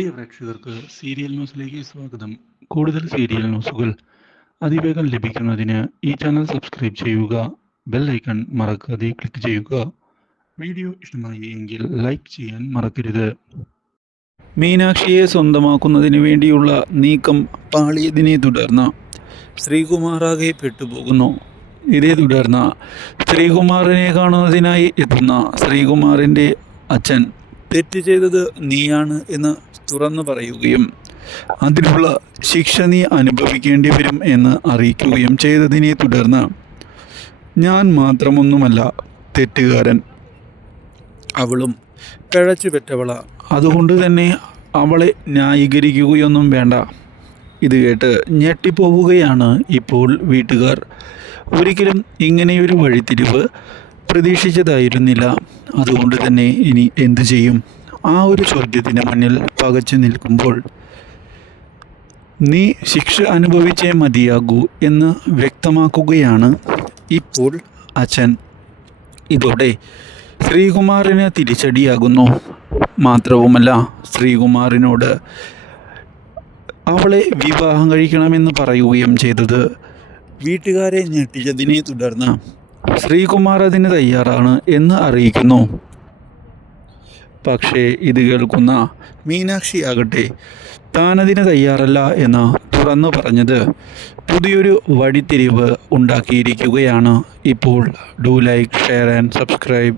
പ്രിയ പ്രേക്ഷകർക്ക് സീരിയൽ ന്യൂസിലേക്ക് സ്വാഗതം. കൂടുതൽ സീരിയൽ ന്യൂസുകൾ അതിവേഗം ലഭിക്കുന്നതിന് ഈ ചാനൽ സബ്സ്ക്രൈബ് ചെയ്യുക ബെൽ ഐക്കൺ മറക്കാതെ ക്ലിക്ക് ചെയ്യുക. വീഡിയോ ഇഷ്ടമായി എങ്കിൽ ലൈക്ക് ചെയ്യാൻ മറക്കരുത്. മീനാക്ഷിയെ സ്വന്തമാക്കുന്നതിന് വേണ്ടിയുള്ള നീക്കം പാളിയതിനെ തുടർന്ന് ശ്രീകുമാറാകെ പെട്ടുപോകുന്നു. ഇതേ തുടർന്ന് ശ്രീകുമാറിനെ കാണുന്നതിനായി എത്തുന്ന ശ്രീകുമാറിന്റെ അച്ഛൻ തെറ്റ് ചെയ്തത് നീയാണ് എന്ന് തുറന്നു പറയുകയും അതിനുള്ള ശിക്ഷ നീ അനുഭവിക്കേണ്ടി വരും എന്ന് അറിയിക്കുകയും ചെയ്തതിനെ തുടർന്ന് ഞാൻ മാത്രമൊന്നുമല്ല തെറ്റുകാരൻ. അവളും കഴച്ചു പെറ്റവള അതുകൊണ്ട് തന്നെ അവളെ ന്യായീകരിക്കുകയൊന്നും വേണ്ട. ഇത് കേട്ട് ഞെട്ടിപ്പോവുകയാണ് ഇപ്പോൾ വീട്ടുകാർ. ഒരിക്കലും ഇങ്ങനെയൊരു വഴിത്തിരിവ് പ്രതീക്ഷിച്ചതായിരുന്നില്ല. അതുകൊണ്ട് തന്നെ ഇനി എന്തു ചെയ്യും? ആ ഒരു ചോദ്യത്തിന് മുന്നിൽ പകച്ചു നിൽക്കുമ്പോൾ നീ ശിക്ഷ അനുഭവിച്ചേ മതിയാകൂ എന്ന് വ്യക്തമാക്കുകയാണ് ഇപ്പോൾ അച്ഛൻ. ഇതോടെ ശ്രീകുമാറിന് തിരിച്ചടിയാകുന്നു. മാത്രവുമല്ല ശ്രീകുമാറിനോട് അവളെ വിവാഹം കഴിക്കണമെന്ന് പറയുകയും ചെയ്തത് വീട്ടുകാരെ ഞെട്ടിച്ചതിനെ തുടർന്ന് ശ്രീകുമാർ അതിന് തയ്യാറാണ് എന്ന് അറിയിക്കുന്നു. പക്ഷേ ഇത് കേൾക്കുന്ന മീനാക്ഷി ആകട്ടെ താനതിന് തയ്യാറല്ല എന്ന് തുറന്നു പറഞ്ഞത് പുതിയൊരു വഴിത്തിരിവ് ഉണ്ടാക്കിയിരിക്കുകയാണ്. ഇപ്പോൾ do like share and subscribe